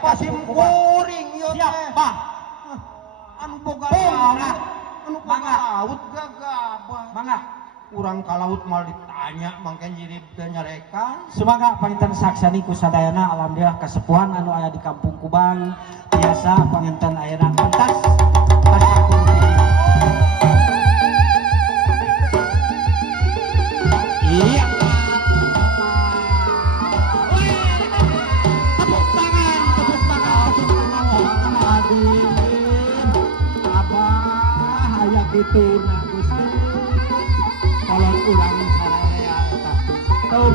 pasim kuring ieu siap teh. bah Anu boga Mangga. anu boga Mangga. laut gagabah. mangga Urang ka laut mal ditanya mangke nyirip teh nyarekan. Semoga panginten saksani ku sadayana alhamdulillah kasepuhan anu aya di Kampung Kubang biasa panginten ayeuna pentas tasakur iya tepuk tangan Adin abah aya kitu na Gusti kalau ulang saraya eta teu